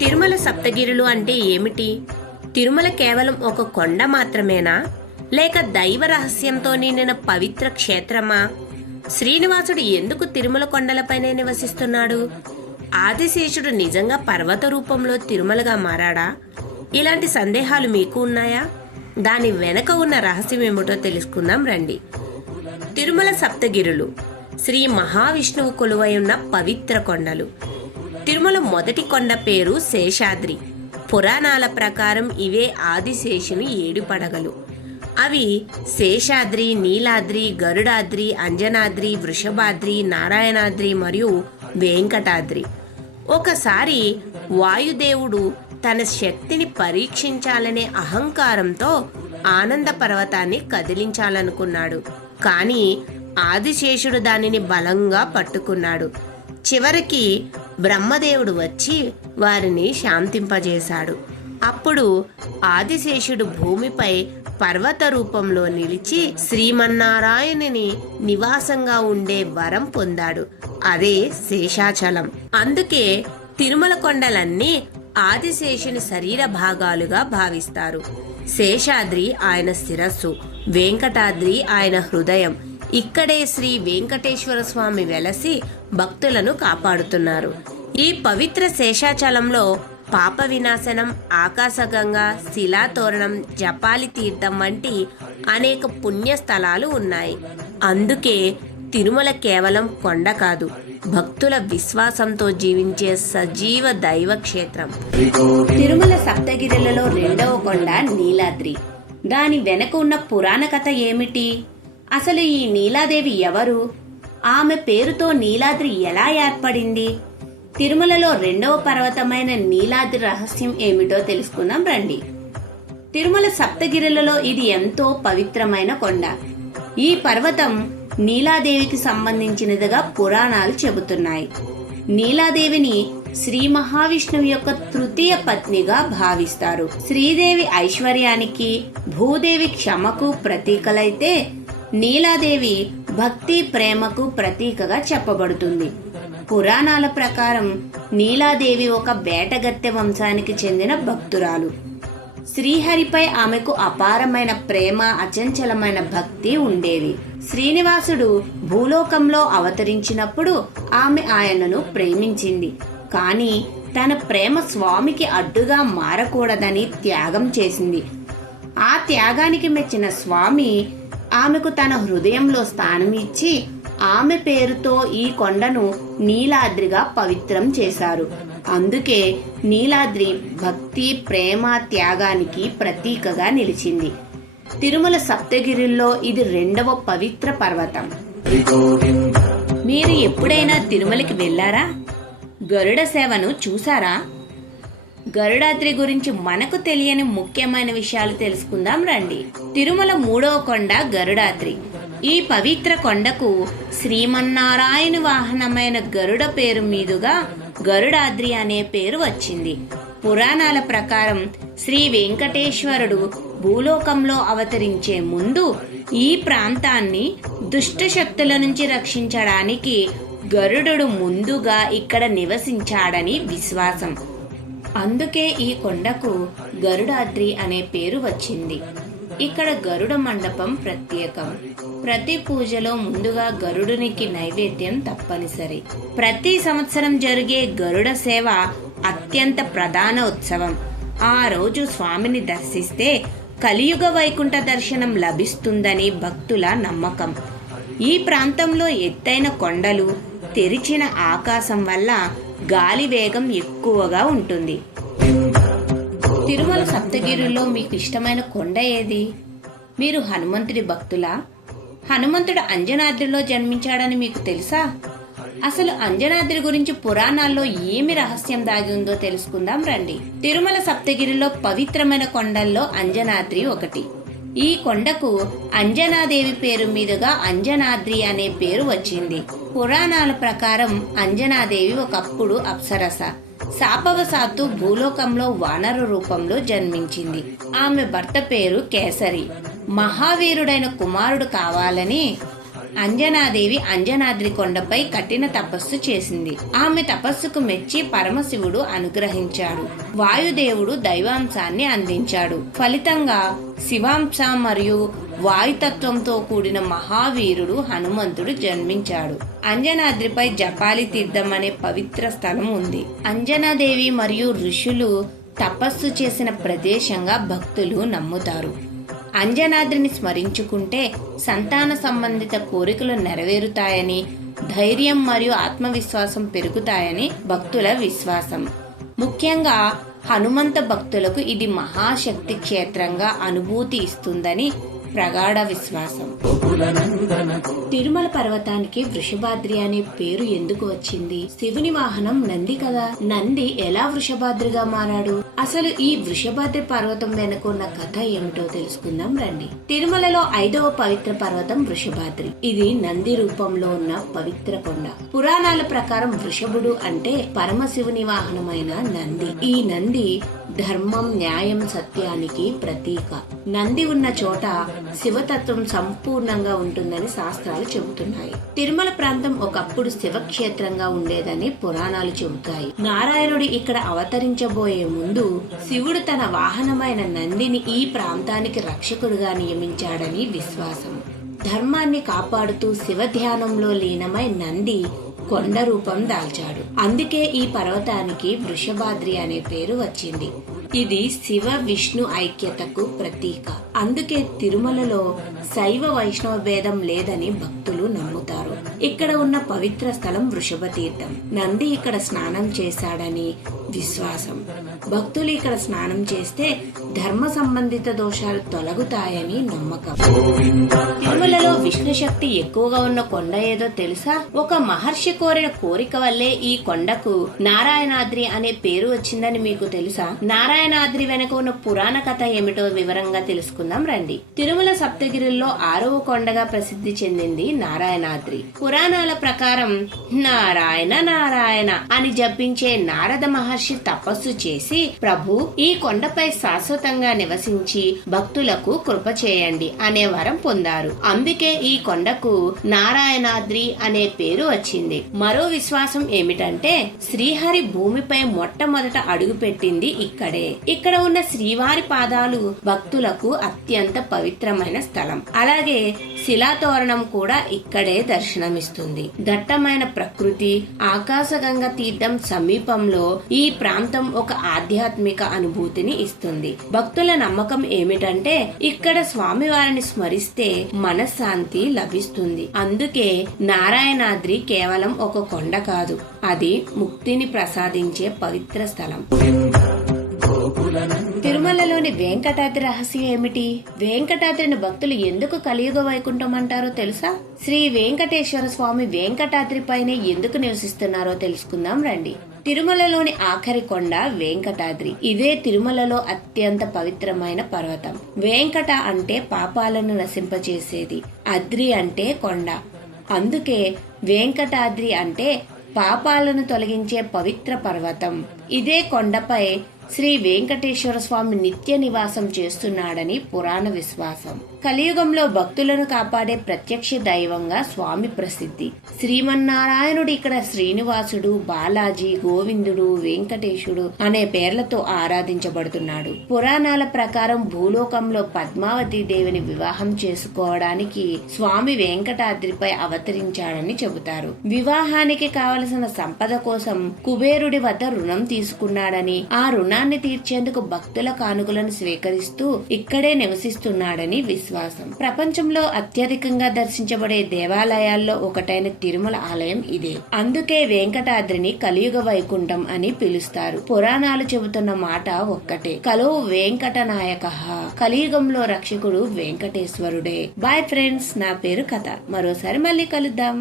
తిరుమల సప్తగిరులు అంటే ఏమిటి? తిరుమల కేవలం ఒక కొండ మాత్రమేనా, లేక దైవ రహస్యంతో నిండిన పవిత్ర క్షేత్రమా? శ్రీనివాసుడు ఎందుకు తిరుమల కొండలపైనే నివసిస్తున్నాడు? ఆదిశేషుడు నిజంగా పర్వత రూపంలో తిరుమలగా మారాడా? ఇలాంటి సందేహాలు మీకు ఉన్నాయా? దాని వెనక ఉన్న రహస్యం ఏమిటో తెలుసుకుందాం రండి. తిరుమల సప్తగిరులు శ్రీ మహావిష్ణువు కొలువై ఉన్న పవిత్ర కొండలు. తిరుమల మొదటి కొండ పేరు శేషాద్రి. పురాణాల ప్రకారం ఇవే ఆదిశేషుని 7 పడగలు. అవి శేషాద్రి, నీలాద్రి, గరుడాద్రి, అంజనాద్రి, వృషభాద్రి, నారాయణాద్రి మరియు వెంకటాద్రి. ఒకసారి వాయుదేవుడు తన శక్తిని పరీక్షించాలనే అహంకారంతో ఆనంద పర్వతాన్ని కదిలించాలనుకున్నాడు. కానీ ఆదిశేషుడు దానిని బలంగా పట్టుకున్నాడు. చివరికి బ్రహ్మదేవుడు వచ్చి వారిని శాంతింపజేశాడు. అప్పుడు ఆదిశేషుడు భూమిపై పర్వత రూపంలో నిలిచి శ్రీమన్నారాయణుని నివాసంగా ఉండే వరం పొందాడు. అదే శేషాచలం. అందుకే తిరుమల కొండలన్నీ ఆదిశేషుని శరీర భాగాలుగా భావిస్తారు. శేషాద్రి ఆయన శిరస్సు, వెంకటాద్రి ఆయన హృదయం. ఇక్కడే శ్రీ వెంకటేశ్వర స్వామి వెలసి భక్తులను కాపాడుతున్నారు. ఈ పవిత్ర శేషాచలంలో పాప వినాశనం, ఆకాశగంగా, శిలాతోరణం, జపాలి తీర్థం వంటి అనేక పుణ్యస్థలాలు ఉన్నాయి. అందుకే తిరుమల కేవలం కొండ కాదు, భక్తుల విశ్వాసంతో జీవించే సజీవ దైవ క్షేత్రం. తిరుమల సప్తగిరులలో 2వ కొండ నీలాద్రి. దాని వెనక ఉన్న పురాణ కథ ఏమిటి? అసలు ఈ నీలాదేవి ఎవరు? ఆమె పేరుతో నీలాద్రి ఎలా ఏర్పడింది? తిరుమలలో 2వ పర్వతమైన నీలాద్రి రహస్యం ఏమిటో తెలుసుకుందాం రండి. తిరుమల సప్తగిరులలో ఇది ఎంతో పవిత్రమైన కొండ. ఈ పర్వతం నీలాదేవికి సంబంధించినదిగా పురాణాలు చెబుతున్నాయి. నీలాదేవిని శ్రీ మహావిష్ణువు యొక్క తృతీయ పత్నిగా భావిస్తారు. శ్రీదేవి ఐశ్వర్యానికి, భూదేవి క్షమకు ప్రతీకలైతే నీలాదేవి భక్తి, ప్రేమకు ప్రతీకగా చెప్పబడుతుంది. పురాణాల ప్రకారం నీలాదేవి ఒక వేటగత్తె వంశానికి చెందిన భక్తురాలు. శ్రీహరిపై ఆమెకు అపారమైన ప్రేమ, అచంచలమైన భక్తి ఉండేవి. శ్రీనివాసుడు భూలోకంలో అవతరించినప్పుడు ఆమె ఆయనను ప్రేమించింది. కానీ తన ప్రేమ స్వామికి అడ్డుగా మారకూడదని త్యాగం చేసింది. ఆ త్యాగానికి మెచ్చిన స్వామి ఆమెకు తన హృదయంలో స్థానం ఇచ్చి ఆమె పేరుతో ఈ కొండను నీలాద్రిగా పవిత్రం చేశారు. అందుకే నీలాద్రి భక్తి, ప్రేమ, త్యాగానికి ప్రతీకగా నిలిచింది. తిరుమల సప్తగిరుల్లో ఇది 2వ పవిత్ర పర్వతం. మీరు ఎప్పుడైనా తిరుమలకి వెళ్ళారా? గరుడ సేవను చూసారా? గరుడాద్రి గురించి మనకు తెలియని ముఖ్యమైన విషయాలు తెలుసుకుందాం రండి. తిరుమల 3వ కొండ గరుడాద్రి. ఈ పవిత్ర కొండకు శ్రీమన్నారాయణ వాహనమైన గరుడ పేరు మీదుగా గరుడాద్రి అనే పేరు వచ్చింది. పురాణాల ప్రకారం శ్రీ వెంకటేశ్వరుడు భూలోకంలో అవతరించే ముందు ఈ ప్రాంతాన్ని దుష్ట శక్తుల నుంచి రక్షించడానికి గరుడు ముందుగా ఇక్కడ నివసించాడని విశ్వాసం. అందుకే ఈ కొండకు గరుడాద్రి అనే పేరు వచ్చింది. ఇక్కడ గరుడ మండపం ప్రత్యేకం. ప్రతి పూజలో ముందుగా గరుడునికి నైవేద్యం తప్పనిసరి. ప్రతి సంవత్సరం జరిగే గరుడ సేవ అత్యంత ప్రధాన ఉత్సవం. ఆ రోజు స్వామిని దర్శిస్తే కలియుగ వైకుంఠ దర్శనం లభిస్తుందని భక్తుల నమ్మకం. ఈ ప్రాంతంలో ఎత్తైన కొండలు, తెరిచిన ఆకాశం వల్ల గాలి వేగం ఎక్కువగా ఉంటుంది. తిరుమల సప్తగిరుల్లో మీకు ఇష్టమైన కొండ ఏది? మీరు హనుమంతుడి భక్తులా? హనుమంతుడు అంజనాద్రిలో జన్మించాడని మీకు తెలుసా? అసలు అంజనాద్రి గురించి పురాణాల్లో ఏమి రహస్యం దాగి ఉందో తెలుసుకుందాం రండి. తిరుమల సప్తగిరిలో పవిత్రమైన కొండల్లో అంజనాద్రి ఒకటి. ఈ కొండకు అంజనాదేవి పేరు మీదుగా అంజనాద్రి అనే పేరు వచ్చింది. పురాణాల ప్రకారం అంజనాదేవి ఒకప్పుడు అప్సరస. శాపవశాత్తు భూలోకంలో వానర రూపంలో జన్మించింది. ఆమె భర్త పేరు కేసరి. మహావీరుడైన కుమారుడు కావాలని అంజనాదేవి అంజనాద్రి కొండపై కఠిన తపస్సు చేసింది. ఆమె తపస్సుకు మెచ్చి పరమశివుడు అనుగ్రహించాడు. వాయుదేవుడు దైవాంశాన్ని అందించాడు. ఫలితంగా శివాంశ మరియు వాయుతత్వంతో కూడిన మహావీరుడు హనుమంతుడు జన్మించాడు. అంజనాద్రిపై జపాలి తీర్థం అనే పవిత్ర స్థలం ఉంది. అంజనాదేవి మరియు ఋషులు తపస్సు చేసిన ప్రదేశంగా భక్తులు నమ్ముతారు. అంజనాద్రిని స్మరించుకుంటే సంతాన సంబంధిత కోరికలు నెరవేరుతాయని, ధైర్యం మరియు ఆత్మవిశ్వాసం పెరుగుతాయని భక్తుల విశ్వాసం. ముఖ్యంగా హనుమంత భక్తులకు ఇది మహాశక్తి క్షేత్రంగా అనుభూతి ఇస్తుందని ప్రగాఢ విశ్వాసం. తిరుమల పర్వతానికి వృషభాద్రి అనే పేరు ఎందుకు వచ్చింది? శివుని వాహనం నంది కదా. నంది ఎలా వృషభాద్రిగా మారాడు? అసలు ఈ వృషభాద్రి పర్వతం వెనుకున్న కథ ఏమిటో తెలుసుకుందాం రండి. తిరుమలలో 5వ పవిత్ర పర్వతం వృషభాద్రి. ఇది నంది రూపంలో ఉన్న పవిత్ర కొండ. పురాణాల ప్రకారం వృషభుడు అంటే పరమశివుని వాహనమైన నంది. ఈ నంది ధర్మం, న్యాయం, సత్యానికి ప్రతీక. నంది ఉన్న చోట శివతత్వం సంపూర్ణంగా ఉంటుందని శాస్త్రాలు చెబుతున్నాయి. తిరుమల ప్రాంతం ఒకప్పుడు శివక్షేత్రంగా ఉండేదని పురాణాలు చెబుతాయి. నారాయణుడు ఇక్కడ అవతరించబోయే ముందు శివుడు తన వాహనమైన నందిని ఈ ప్రాంతానికి రక్షకుడుగా నియమించాడని విశ్వాసం. ధర్మాన్ని కాపాడుతూ శివ ధ్యానంలో లీనమై నంది కొండ రూపం దాల్చాడు. అందుకే ఈ పర్వతానికి వృషభాద్రి అనే పేరు వచ్చింది. ఇది శివ విష్ణు ఐక్యతకు ప్రతీక. అందుకే తిరుమలలో శైవ వైష్ణవ భేదం లేదని భక్తులు నమ్ముతారు. ఇక్కడ ఉన్న పవిత్ర స్థలం వృషభ తీర్థం. నంది ఇక్కడ స్నానం చేశాడని విశ్వాసం. భక్తులు ఇక్కడ స్నానం చేస్తే ధర్మ సంబంధిత దోషాలు తొలగుతాయని నమ్మకం. తిరుమలలో విష్ణు శక్తి ఎక్కువగా ఉన్న కొండ ఏదో తెలుసా? ఒక మహర్షి కోరిన కోరిక వల్లే ఈ కొండకు నారాయణాద్రి అనే పేరు వచ్చిందని మీకు తెలుసా? నారాయణాద్రి వెనక ఉన్న పురాణ కథ ఏమిటో వివరంగా తెలుసుకుందాం రండి. తిరుమల సప్తగిరుల్లో 6వ కొండగా ప్రసిద్ధి చెందింది నారాయణాద్రి. పురాణాల ప్రకారం నారాయణ నారాయణ అని జపించే నారద మహర్షి తపస్సు చేసి, ప్రభు ఈ కొండపై శాశ్వతంగా నివసించి భక్తులకు కృప చేయండి అనే వరం పొందారు. అందుకే ఈ కొండకు నారాయణాద్రి అనే పేరు వచ్చింది. మరో విశ్వాసం ఏమిటంటే శ్రీహరి భూమిపై మొట్టమొదట అడుగుపెట్టింది ఇక్కడే. ఇక్కడ ఉన్న శ్రీవారి పాదాలు భక్తులకు అత్యంత పవిత్రమైన స్థలం. అలాగే శిలాతోరణం కూడా ఇక్కడే దర్శనమిస్తుంది. దట్టమైన ప్రకృతి, ఆకాశగంగా తీర్థం సమీపంలో ఈ ప్రాంతం ఒక ఆధ్యాత్మిక అనుభూతిని ఇస్తుంది. భక్తుల నమ్మకం ఏమిటంటే ఇక్కడ స్వామివారిని స్మరిస్తే మనశ్శాంతి లభిస్తుంది. అందుకే నారాయణాద్రి కేవలం ఒక కొండ కాదు, అది ముక్తిని ప్రసాదించే పవిత్ర స్థలం. తిరుమలలోని వెంకటాద్రి రహస్యం ఏమిటి? వెంకటాద్రిని భక్తులు ఎందుకు కలియుగ వైకుంఠం అంటారో తెలుసా? శ్రీ వెంకటేశ్వర స్వామి వెంకటాద్రి పైనే ఎందుకు నివసిస్తున్నారో తెలుసుకుందాం రండి. తిరుమలలోని ఆఖరి కొండ వెంకటాద్రి. ఇదే తిరుమలలో అత్యంత పవిత్రమైన పర్వతం. వెంకట అంటే పాపాలను నశింపచేసేది, అద్రి అంటే కొండ. అందుకే వెంకటాద్రి అంటే పాపాలను తొలగించే పవిత్ర పర్వతం. ఇదే కొండపై శ్రీ వెంకటేశ్వర స్వామి నిత్య నివాసం చేస్తున్నాడని పురాణ విశ్వాసం. కలియుగంలో భక్తులను కాపాడే ప్రత్యక్ష దైవంగా స్వామి ప్రసిద్ధి. శ్రీమన్నారాయణుడు ఇక్కడ శ్రీనివాసుడు, బాలాజీ, గోవిందుడు, వెంకటేశుడు అనే పేర్లతో ఆరాధించబడుతున్నాడు. పురాణాల ప్రకారం భూలోకంలో పద్మావతి దేవిని వివాహం చేసుకోవడానికి స్వామి వెంకటాద్రిపై అవతరించాడని చెబుతారు. వివాహానికి కావలసిన సంపద కోసం కుబేరుడి వద్ద రుణం తీసుకున్నాడని, ఆ రుణాన్ని తీర్చేందుకు భక్తుల కానుకలను స్వీకరిస్తూ ఇక్కడే నివసిస్తున్నాడని విశ్వాసం. ప్రపంచంలో అత్యధికంగా దర్శించబడే దేవాలయాల్లో ఒకటైన తిరుమల ఆలయం ఇదే. అందుకే వెంకటాద్రిని కలియుగ వైకుంఠం అని పిలుస్తారు. పురాణాలు చెబుతున్న మాట ఒక్కటే, కలో వెంకట నాయకః. కలియుగంలో రక్షకుడు వెంకటేశ్వరుడే. బాయ్ ఫ్రెండ్స్, నా పేరు కథ. మరోసారి మళ్ళీ కలుద్దాం.